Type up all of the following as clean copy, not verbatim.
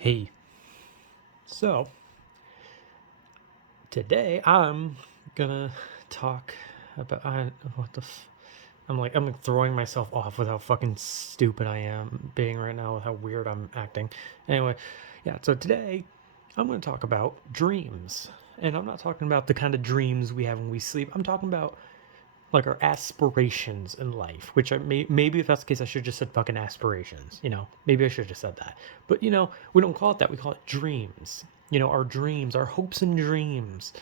Hey, so today I'm gonna talk about what the I'm throwing myself off with how fucking stupid I am being right now, with how weird I'm acting. Anyway, yeah. So today I'm gonna talk about dreams, and I'm not talking about the kind of dreams we have when we sleep. I'm talking about like our aspirations in life, which maybe if that's the case, I should have just said fucking aspirations. Maybe I should have just said that. But we don't call it that. We call it dreams. Our dreams, our hopes and dreams,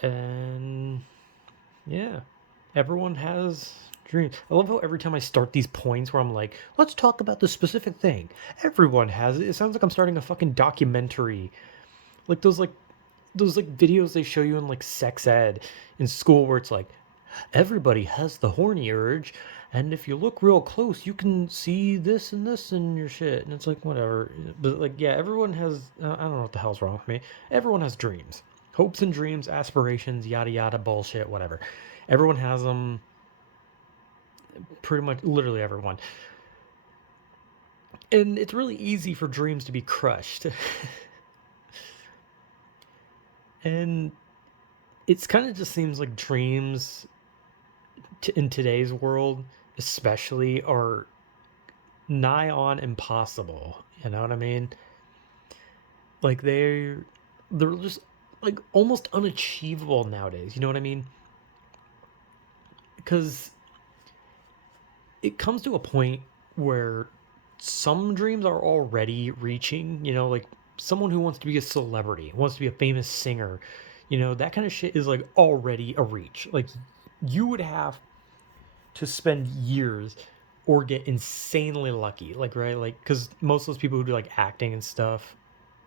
and yeah, everyone has dreams. I love how every time I start these points where I'm like, let's talk about the specific thing. Everyone has it. It sounds like I'm starting a fucking documentary, like those videos they show you in like sex ed in school where it's like everybody has the horny urge, and if you look real close you can see this and this in your shit, and it's like whatever. But like, yeah, everyone has I don't know what the hell's wrong with me. Everyone has dreams, hopes and dreams, aspirations, yada yada bullshit, whatever. Everyone has them, pretty much literally everyone. And it's really easy for dreams to be crushed. And it's kind of just seems like dreams in today's world especially are nigh on impossible. You know what I mean? Like they're just like almost unachievable nowadays. You know what I mean? Because it comes to a point where some dreams are already reaching. Like someone who wants to be a celebrity, wants to be a famous singer. That kind of shit is like already a reach. Like you would have to spend years or get insanely lucky, like, right, like, because most of those people who do like acting and stuff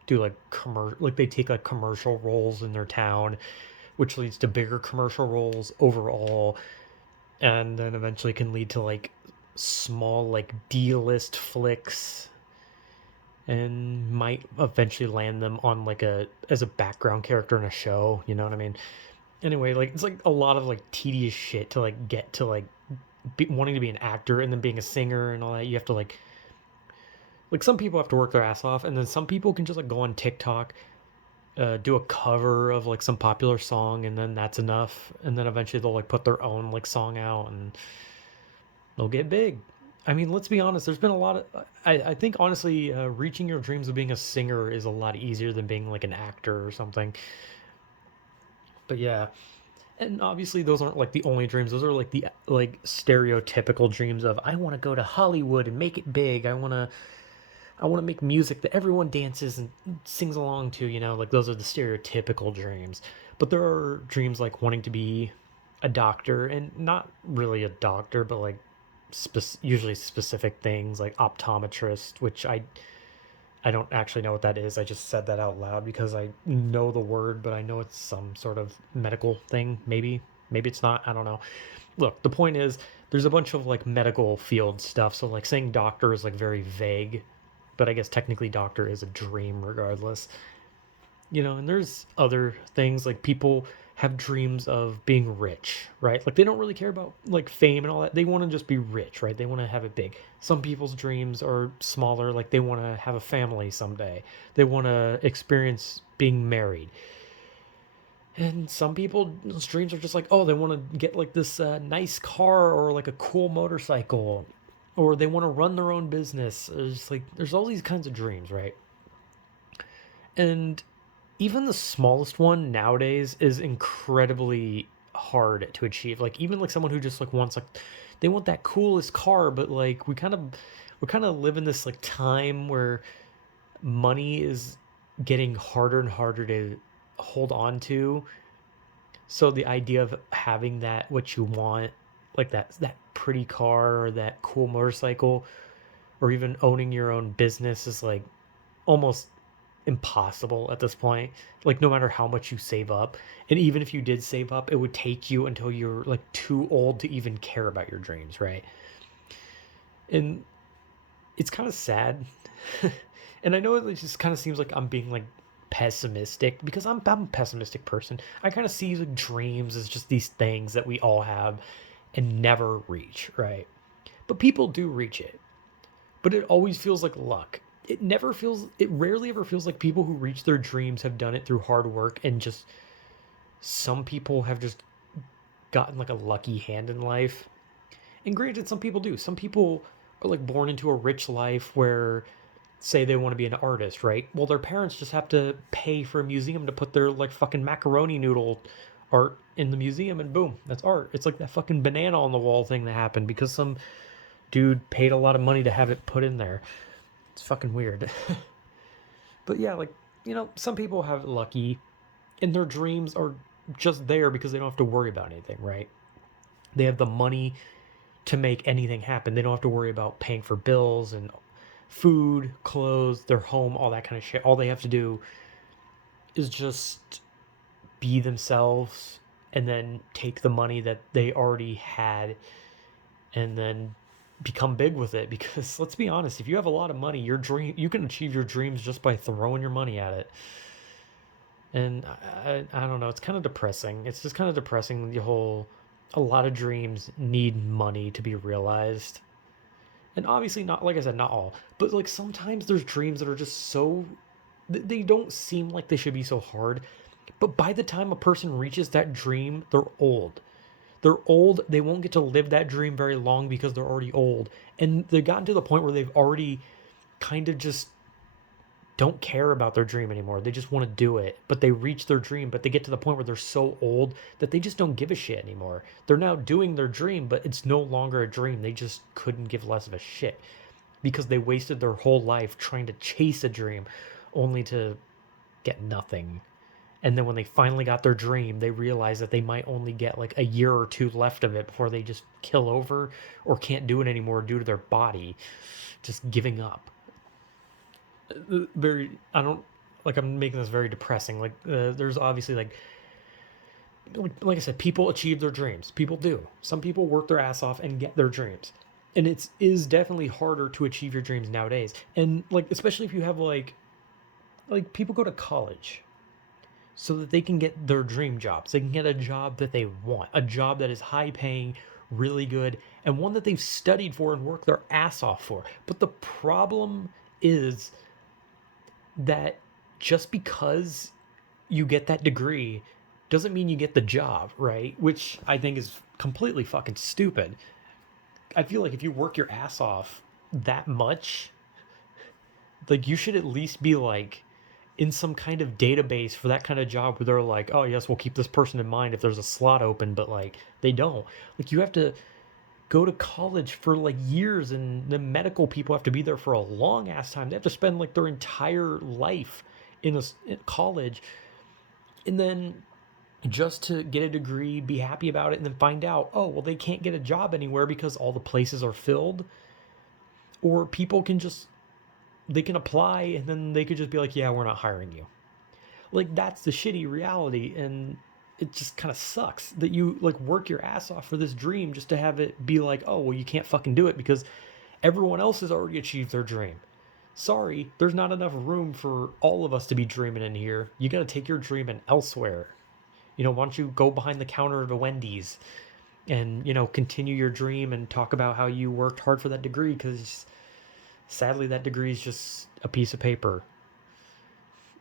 do like commercial, like they take like commercial roles in their town, which leads to bigger commercial roles overall, and then eventually can lead to like small like D-list flicks, and might eventually land them on like a as a background character in a show. You know what I mean? Anyway, like it's like a lot of like tedious shit to like get to like wanting to be an actor and then being a singer and all that. You have to like some people have to work their ass off, and then some people can just like go on TikTok, do a cover of like some popular song, and then that's enough. And then eventually they'll like put their own like song out, and they'll get big. I mean, let's be honest. There's been a lot of. I think honestly, reaching your dreams of being a singer is a lot easier than being like an actor or something. But yeah, and obviously those aren't like the only dreams. Those are like the like stereotypical dreams of I want to go to Hollywood and make it big. I want to make music that everyone dances and sings along to. Like those are the stereotypical dreams. But there are dreams like wanting to be a doctor, and not really a doctor, but like usually specific things like optometrist, which I don't actually know what that is. I just said that out loud because I know the word, but I know it's some sort of medical thing. Maybe it's not. I don't know. Look, the point is there's a bunch of like medical field stuff. So like saying doctor is like very vague, but I guess technically doctor is a dream regardless. And there's other things like people have dreams of being rich, right? Like they don't really care about like fame and all that. They want to just be rich, right? They want to have it big. Some people's dreams are smaller, like they want to have a family someday. They want to experience being married. And some people's dreams are just like, oh, they want to get like this nice car or like a cool motorcycle, or they want to run their own business. There's all these kinds of dreams, right? And even the smallest one nowadays is incredibly hard to achieve. Like even like someone who just like wants like they want that coolest car, but like we kind of live in this like time where money is getting harder and harder to hold on to. So the idea of having that what you want, like that pretty car or that cool motorcycle, or even owning your own business is like almost impossible at this point. Like no matter how much you save up, and even if you did save up, it would take you until you're like too old to even care about your dreams, right? And it's kind of sad. And I know it just kind of seems like I'm being like pessimistic because I'm a pessimistic person. I kind of see like dreams as just these things that we all have and never reach, right? But people do reach it. But it always feels like luck. it rarely ever feels like people who reach their dreams have done it through hard work, and just some people have just gotten like a lucky hand in life. And granted, some people do. Some people are like born into a rich life where, say, they want to be an artist, right? Well, their parents just have to pay for a museum to put their like fucking macaroni noodle art in the museum, and boom, that's art. It's like that fucking banana on the wall thing that happened because some dude paid a lot of money to have it put in there. It's fucking weird. But yeah, like, some people have it lucky and their dreams are just there because they don't have to worry about anything, right? They have the money to make anything happen. They don't have to worry about paying for bills and food, clothes, their home, all that kind of shit. All they have to do is just be themselves and then take the money that they already had and then become big with it. Because let's be honest, if you have a lot of money, you can achieve your dreams just by throwing your money at it. And I don't know, it's kind of depressing. It's just kind of depressing, the whole, a lot of dreams need money to be realized. And obviously, not, like I said, not all, but like sometimes there's dreams that are just so, they don't seem like they should be so hard, but by the time a person reaches that dream, they're old. They won't get to live that dream very long because they're already old, and they've gotten to the point where they've already kind of just don't care about their dream anymore. They just want to do it, but they reach their dream, but they get to the point where they're so old that they just don't give a shit anymore. They're now doing their dream, but it's no longer a dream. They just couldn't give less of a shit because they wasted their whole life trying to chase a dream only to get nothing. And then when they finally got their dream, they realize that they might only get like a year or two left of it before they just kill over or can't do it anymore due to their body just giving up. Very, I don't, like, I'm making this very depressing. Like, there's obviously like I said, people achieve their dreams. People do. Some people work their ass off and get their dreams, and it is definitely harder to achieve your dreams nowadays. And like, especially if you have like people go to college so that they can get their dream jobs. They can get a job that they want, a job that is high paying, really good, and one that they've studied for and worked their ass off for. But the problem is that just because you get that degree doesn't mean you get the job, right? Which I think is completely fucking stupid. I feel like if you work your ass off that much, like, you should at least be like in some kind of database for that kind of job where they're like, oh yes, we'll keep this person in mind if there's a slot open, but like they don't. Like, you have to go to college for like years, and the medical people have to be there for a long ass time. They have to spend like their entire life in college, and then just to get a degree, be happy about it, and then find out, oh well, they can't get a job anywhere because all the places are filled, or people can just, they can apply and then they could just be like, yeah, we're not hiring you. Like, that's the shitty reality, and it just kind of sucks that you like work your ass off for this dream just to have it be like, oh well, you can't fucking do it because everyone else has already achieved their dream. Sorry, there's not enough room for all of us to be dreaming in here. You got to take your dream in elsewhere. Why don't you go behind the counter of a Wendy's and continue your dream and talk about how you worked hard for that degree, because sadly that degree is just a piece of paper.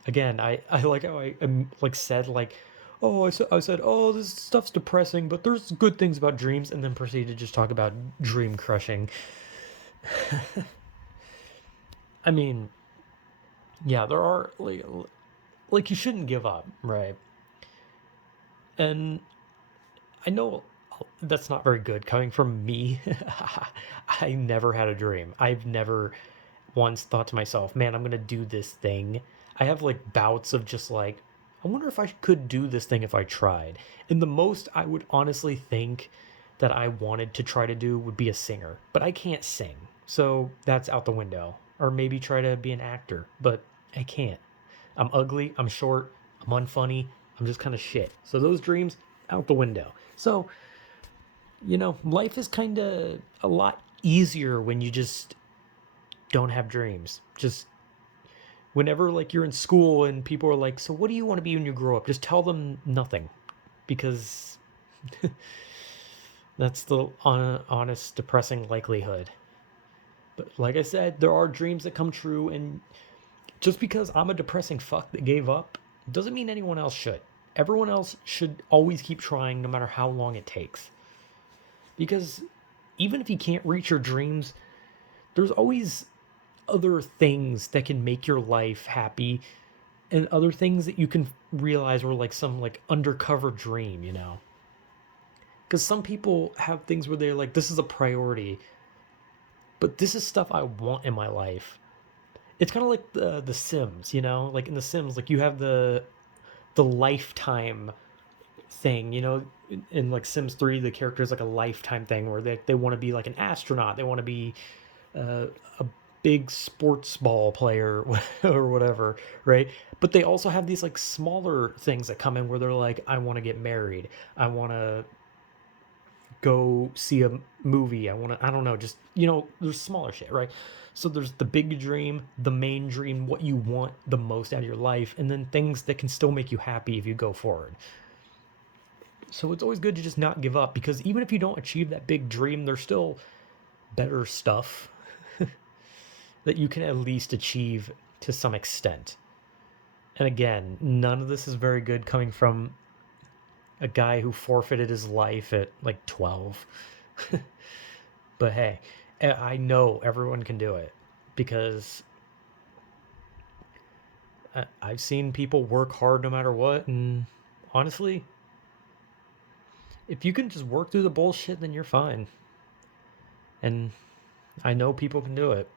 Again, I like how I like said, like, oh, I said, oh, this stuff's depressing, but there's good things about dreams, and then proceeded to just talk about dream crushing. I mean, yeah, there are like you shouldn't give up, right? And I know that's not very good coming from me. I never had a dream. I've never once thought to myself, man, I'm going to do this thing. I have like bouts of just like, I wonder if I could do this thing if I tried. And the most I would honestly think that I wanted to try to do would be a singer, but I can't sing. So that's out the window. Or maybe try to be an actor, but I can't. I'm ugly, I'm short, I'm unfunny, I'm just kind of shit. So those dreams, out the window. So, life is kind of a lot easier when you just don't have dreams. Just whenever like you're in school and people are like, so what do you want to be when you grow up? Just tell them nothing, because that's the honest, depressing likelihood. Like I said, there are dreams that come true, and just because I'm a depressing fuck that gave up doesn't mean anyone else should. Everyone else should always keep trying no matter how long it takes. Because even if you can't reach your dreams, there's always other things that can make your life happy and other things that you can realize were like some like undercover dream, you know? Because some people have things where they're like, this is a priority, but this is stuff I want in my life. It's kind of like the Sims, you know? Like in the Sims, like you have the lifetime thing, you know, in like Sims 3, the character is like a lifetime thing where they want to be like an astronaut, they want to be a big sports ball player or whatever, right? But they also have these like smaller things that come in where they're like, I want to get married, I want to go see a movie, I want to, I don't know, just, you know, there's smaller shit, right? So there's the big dream, the main dream, what you want the most out of your life, and then things that can still make you happy if you go forward. So it's always good to just not give up, because even if you don't achieve that big dream, there's still better stuff that you can at least achieve to some extent. And again, none of this is very good coming from a guy who forfeited his life at like 12. But hey, I know everyone can do it because I've seen people work hard no matter what. And honestly, if you can just work through the bullshit, then you're fine. And I know people can do it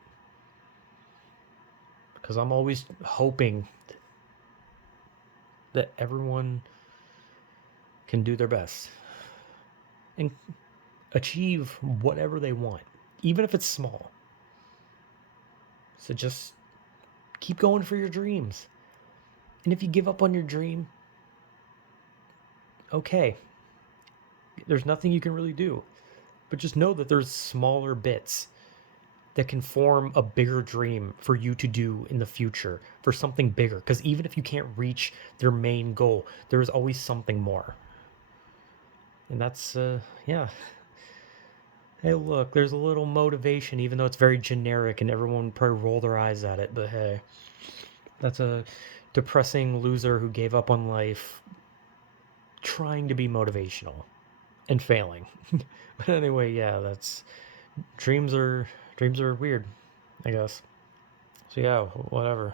because I'm always hoping that everyone can do their best and achieve whatever they want, even if it's small. So just keep going for your dreams. And if you give up on your dream, okay, there's nothing you can really do. But just know that there's smaller bits that can form a bigger dream for you to do in the future for something bigger. Because even if you can't reach their main goal, there is always something more. And that's, yeah. Hey, look, there's a little motivation, even though it's very generic and everyone would probably roll their eyes at it. But hey, that's a depressing loser who gave up on life trying to be motivational and failing. But anyway, yeah, that's dreams are weird, I guess. So yeah, whatever.